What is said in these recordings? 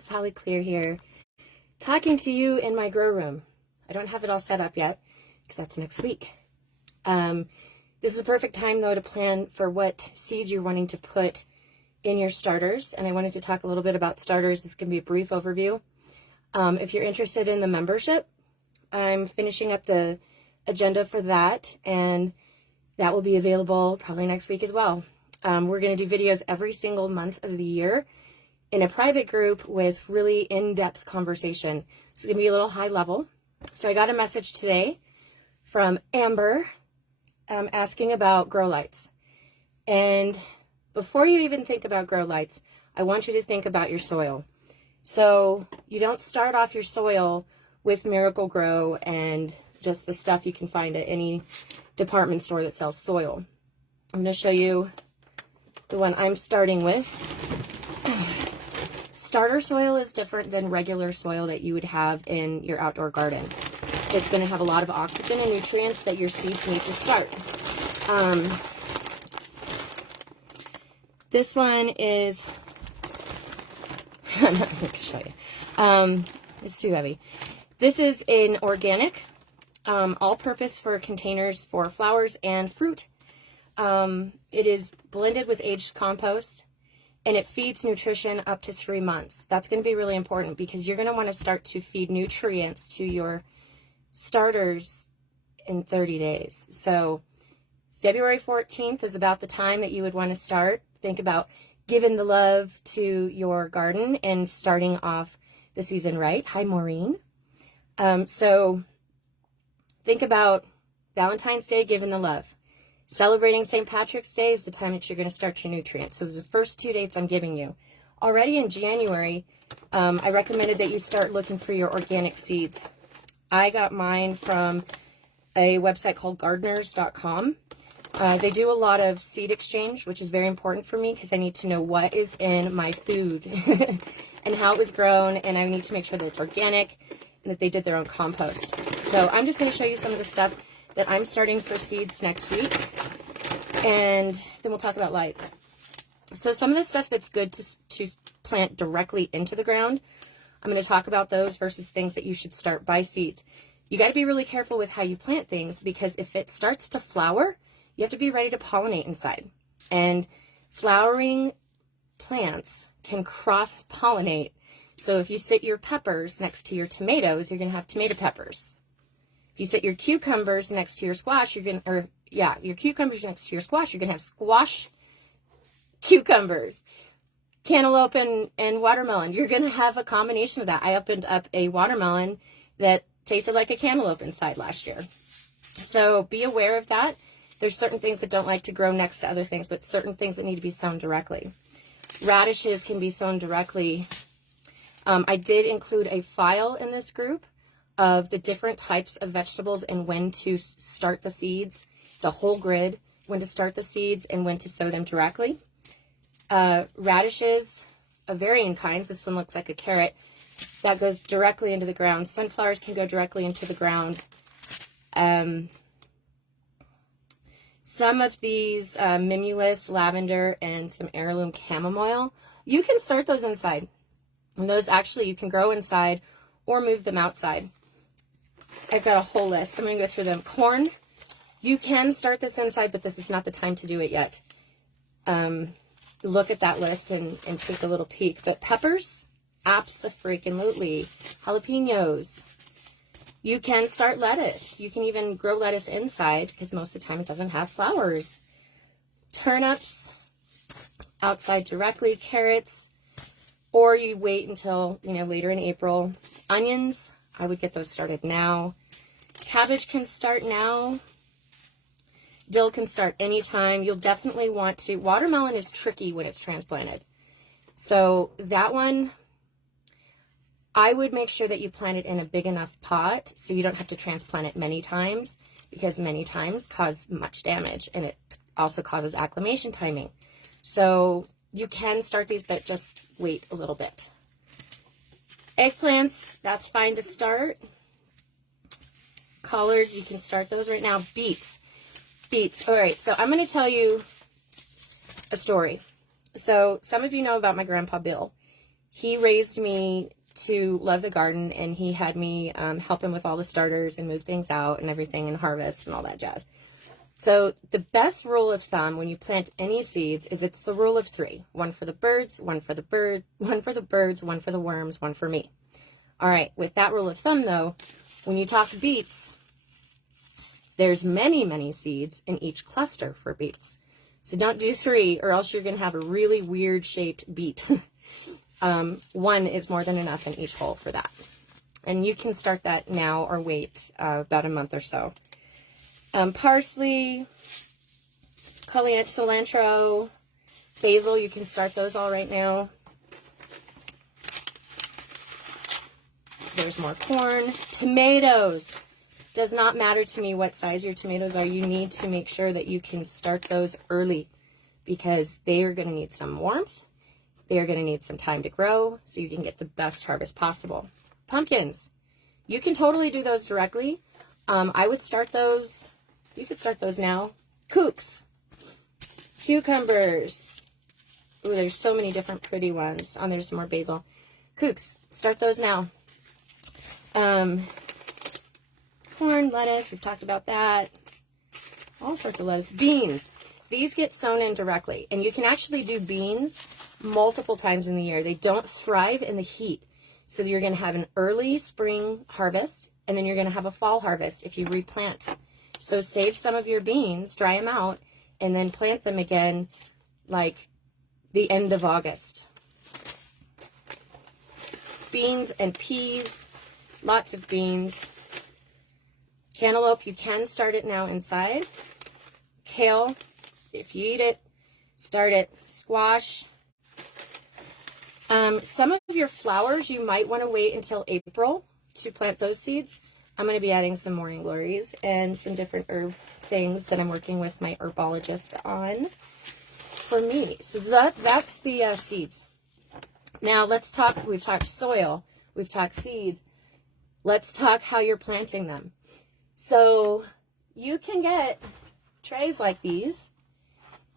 mornings, Holly Clear here, talking to you in my grow room. I don't have it all set up yet, because that's next week. This is a perfect time, though, to plan for what seeds you're wanting to put in your starters, and I wanted to talk a little bit about starters. This can be a brief overview. If you're interested in the membership, I'm finishing up the agenda for that, and that will be available probably next week as well. We're going to do videos every single month of the year in a private group with really in-depth conversation. So it's going to be a little high level. So I got a message today from Amber asking about grow lights. And before you even think about grow lights, I want you to think about your soil. So you don't start off your soil with Miracle Grow and just the stuff you can find at any department store that sells soil. I'm going to show you the one I'm starting with. Starter soil is different than regular soil that you would have in your outdoor garden. It's going to have a lot of oxygen and nutrients that your seeds need to start. This one is, I'm not going to show you. It's too heavy. This is an organic, all-purpose for containers for flowers and fruit. It is blended with aged compost, and it feeds nutrition up to 3 months. That's going to be really important because you're going to want to start to feed nutrients to your starters in 30 days. So February 14th is about the time that you would want to start. Think about giving the love to your garden and starting off the season right. Hi, Maureen. So think about Valentine's Day, giving the love. Celebrating St. Patrick's Day is the time that you're going to start your nutrients. So those are the first 2 dates I'm giving you. Already in January, I recommended that you start looking for your organic seeds. I got mine from a website called gardeners.com. They do a lot of seed exchange, which is very important for me because I need to know what is in my food and how it was grown, and I need to make sure that it's organic and that they did their own compost. So I'm just going to show you some of the stuff that I'm starting for seeds next week, and then we'll talk about lights. So some of the stuff that's good to plant directly into the ground, I'm going to talk about those versus things that you should start by seeds. You got to be really careful with how you plant things, because if it starts to flower, you have to be ready to pollinate inside. And flowering plants can cross-pollinate. So if you sit your peppers next to your tomatoes, you're going to have tomato peppers. If you set your cucumbers next to your squash, your cucumbers next to your squash, you're going to have squash cucumbers. Cantaloupe and watermelon, you're going to have a combination of that. I opened up a watermelon that tasted like a cantaloupe inside last year. So be aware of that. There's certain things that don't like to grow next to other things, but certain things that need to be sown directly. Radishes can be sown directly. I did include a file in this group of the different types of vegetables and when to start the seeds. It's a whole grid, when to start the seeds and when to sow them directly. Radishes of varying kinds. This one looks like a carrot. That goes directly into the ground. Sunflowers can go directly into the ground. Some of these mimulus, lavender, and some heirloom chamomile, you can start those inside. And those actually you can grow inside or move them outside. I've got a whole list. I'm going to go through them. Corn, you can start this inside, but this is not the time to do it yet. Look at that list and take a little peek. But peppers, abso-freaking-lutely. Jalapenos. You can start lettuce. You can even grow lettuce inside because most of the time it doesn't have flowers. Turnips, outside directly. Carrots, or you wait until, later in April. Onions, I would get those started now. Cabbage can start now. Dill can start anytime. You'll definitely want to. Watermelon is tricky when it's transplanted. So that one, I would make sure that you plant it in a big enough pot so you don't have to transplant it many times, because many times cause much damage, and it also causes acclimation timing. So you can start these, but just wait a little bit. Eggplants, that's fine to start. Collards, you can start those right now. Beets. All right, so I'm going to tell you a story. So some of you know about my grandpa Bill. He raised me to love the garden, and he had me help him with all the starters and move things out and everything and harvest and all that jazz. So the best rule of thumb when you plant any seeds is it's the rule of 3. One for the birds, one for the birds, one for the worms, one for me. All right, with that rule of thumb though, when you talk beets, there's many, many seeds in each cluster for beets. So don't do 3 or else you're going to have a really weird shaped beet. 1 is more than enough in each hole for that. And you can start that now or wait about a month or so. Parsley, coriander, cilantro, basil, you can start those all right now. There's more corn. Tomatoes. Does not matter to me what size your tomatoes are. You need to make sure that you can start those early because they are going to need some warmth. They are going to need some time to grow so you can get the best harvest possible. Pumpkins. You can totally do those directly. I would start those. You could start those now. Kooks. Cucumbers. Ooh, there's so many different pretty ones. Oh, there's some more basil. Kooks. Start those now. Corn, lettuce. We've talked about that. All sorts of lettuce. Beans. These get sown in directly. And you can actually do beans multiple times in the year. They don't thrive in the heat. So you're going to have an early spring harvest, and then you're going to have a fall harvest if you replant. So save some of your beans, dry them out, and then plant them again like the end of August. Beans and peas, lots of beans. Cantaloupe, you can start it now inside. Kale, if you eat it, start it. Squash. Some of your flowers, you might want to wait until April to plant those seeds. I'm going to be adding some morning glories and some different herb things that I'm working with my herbologist on for me. So that's the seeds. Now let's talk, we've talked soil, we've talked seeds. Let's talk how you're planting them. So you can get trays like these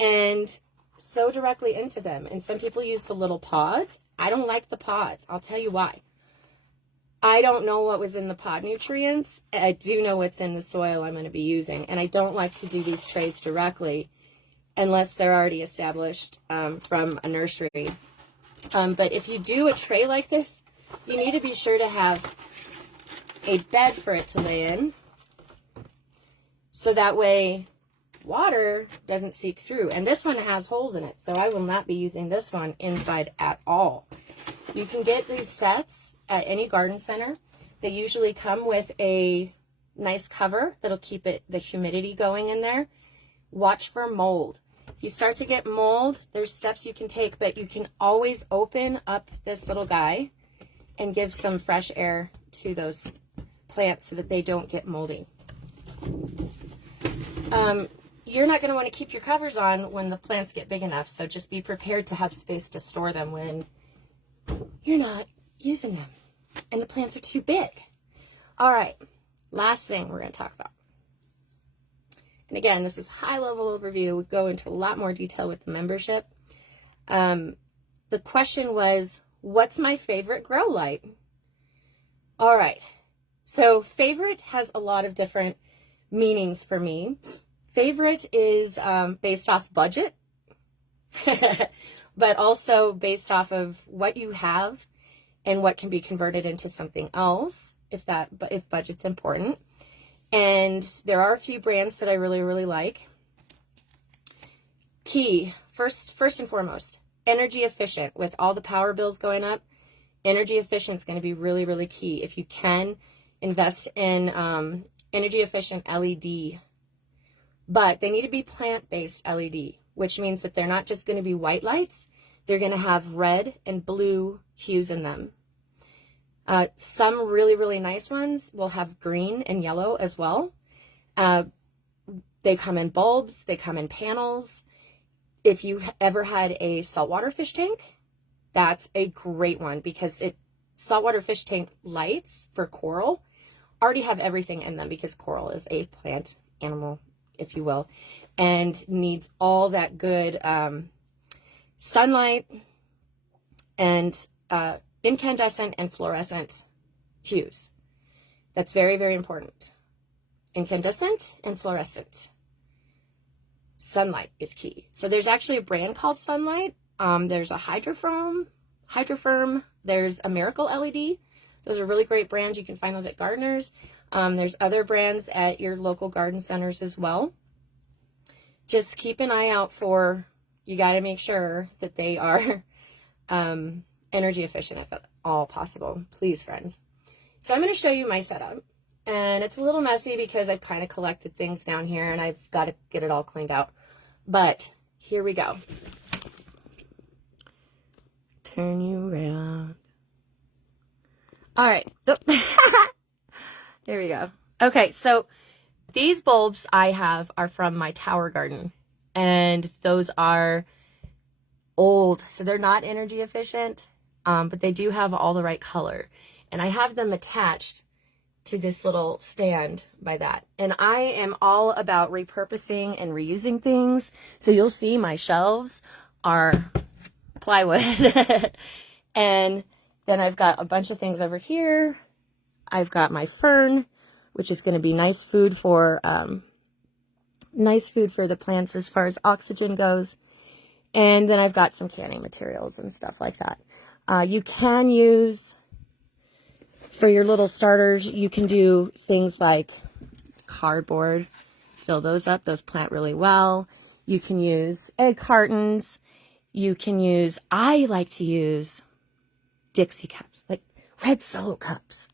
and sow directly into them. And some people use the little pods. I don't like the pods. I'll tell you why. I don't know what was in the pod nutrients. I do know what's in the soil I'm going to be using. And I don't like to do these trays directly unless they're already established from a nursery. But if you do a tray like this, you need to be sure to have a bed for it to lay in. So that way water doesn't seep through. And this one has holes in it, so I will not be using this one inside at all. You can get these sets at any garden center. They usually come with a nice cover that'll keep the humidity going in there. Watch for mold. If you start to get mold, there's steps you can take, but you can always open up this little guy and give some fresh air to those plants so that they don't get moldy. You're not going to want to keep your covers on when the plants get big enough, so just be prepared to have space to store them when you're not using them and the plants are too big. All right, last thing we're going to talk about. And again, this is high-level overview. We go into a lot more detail with the membership. The question was, what's my favorite grow light? All right, so favorite has a lot of different meanings for me. Favorite is based off budget, but also based off of what you have and what can be converted into something else if budget's important. And there are a few brands that I really, really like. Key, first and foremost, energy efficient. With all the power bills going up, energy efficient is going to be really, really key. If you can invest in energy efficient LED, but they need to be plant-based LED, which means that they're not just going to be white lights. They're going to have red and blue hues in them. Some really, really nice ones will have green and yellow as well. They come in bulbs. They come in panels. If you've ever had a saltwater fish tank, that's a great one because saltwater fish tank lights for coral already have everything in them because coral is a plant animal, if you will, and needs all that good sunlight and incandescent and fluorescent hues. That's very, very important. Incandescent and fluorescent. Sunlight is key. So there's actually a brand called Sunlight. There's a Hydroferm. There's a Miracle LED. Those are really great brands. You can find those at Gardeners. There's other brands at your local garden centers as well. Just keep an eye out for, you got to make sure that they are energy efficient if at all possible. Please, friends. So I'm going to show you my setup. And it's a little messy because I've kind of collected things down here and I've got to get it all cleaned out. But here we go. Turn you around. All right. There we go. Okay, so these bulbs I have are from my tower garden. And those are old. So they're not energy efficient, but they do have all the right color. And I have them attached to this little stand by that. And I am all about repurposing and reusing things. So you'll see my shelves are plywood. And then I've got a bunch of things over here. I've got my fern, which is going to be nice food for the plants as far as oxygen goes. And then I've got some canning materials and stuff like that. You can use, for your little starters, you can do things like cardboard, fill those up, those plant really well. You can use egg cartons. You can use, I like to use Dixie cups, like red Solo cups.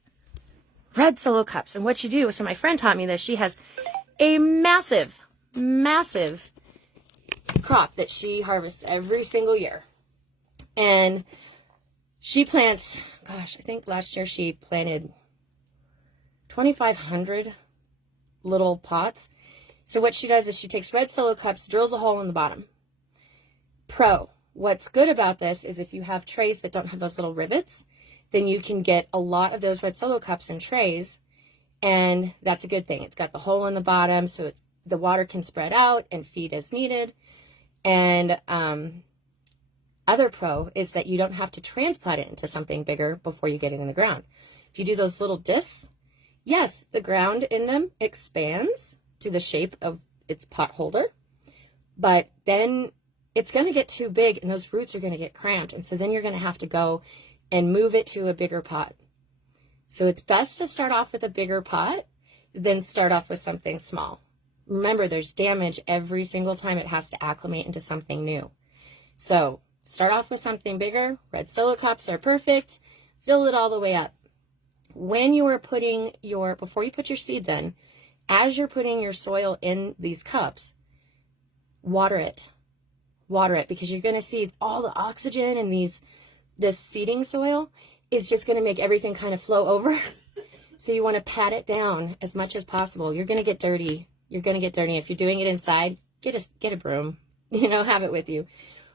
Red Solo cups. And what you do, so my friend taught me this, she has a massive, massive crop that she harvests every single year. And she plants, gosh, I think last year she planted 2,500 little pots. So what she does is she takes red Solo cups, drills a hole in the bottom. What's good about this is if you have trays that don't have those little rivets, then you can get a lot of those red Solo cups in trays, and that's a good thing. It's got the hole in the bottom, so the water can spread out and feed as needed. And other pro is that you don't have to transplant it into something bigger before you get it in the ground. If you do those little discs, yes, the ground in them expands to the shape of its pot holder, but then it's going to get too big and those roots are going to get cramped. And so then you're going to have to go and move it to a bigger pot. So it's best to start off with a bigger pot than start off with something small. Remember, there's damage every single time it has to acclimate into something new. So start off with something bigger. Red Solo cups are perfect. Fill it all the way up. When you are putting before you put your seeds in, as you're putting your soil in these cups, water it. Water it, because you're going to see all the oxygen in this seeding soil is just going to make everything kind of flow over. So you want to pat it down as much as possible. You're going to get dirty. You're going to get dirty. If you're doing it inside, get a broom, have it with you,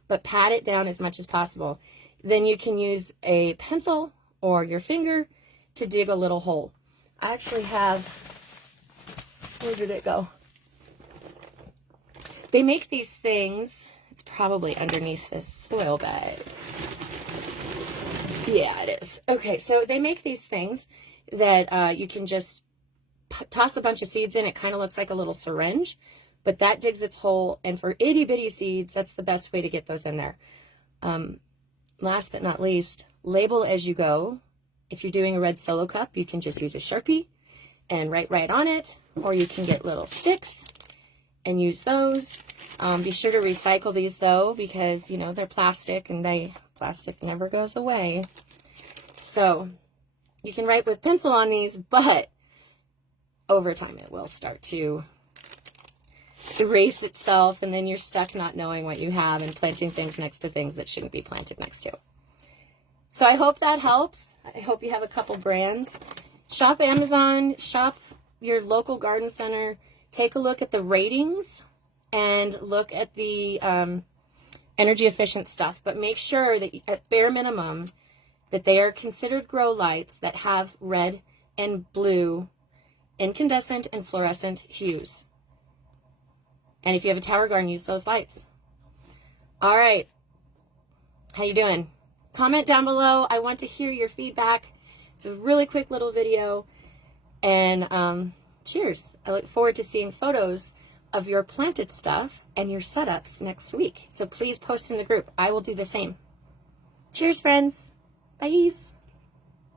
but pat it down as much as possible. Then you can use a pencil or your finger to dig a little hole. I actually have, where did it go? They make these things. It's probably underneath this soil bag. Yeah, it is. Okay, so they make these things that you can just toss a bunch of seeds in. It kind of looks like a little syringe, but that digs its hole. And for itty bitty seeds, that's the best way to get those in there. Last but not least, label as you go. If you're doing a red Solo cup, you can just use a Sharpie and write right on it, or you can get little sticks and use those. Be sure to recycle these though, because they're plastic and plastic never goes away. So you can write with pencil on these, but over time it will start to erase itself, and then you're stuck not knowing what you have and planting things next to things that shouldn't be planted next to. So I hope that helps. I hope you have a couple brands. Shop Amazon, shop your local garden center, take a look at the ratings and look at the energy efficient stuff, but make sure that at bare minimum that they are considered grow lights that have red and blue incandescent and fluorescent hues. And if you have a tower garden, use those lights. All right. How you doing? comment down below. I want to hear your feedback. It's a really quick little video. And cheers. I look forward to seeing photos of your planted stuff and your setups next week. So please post in the group. I will do the same. Cheers, friends. Bye.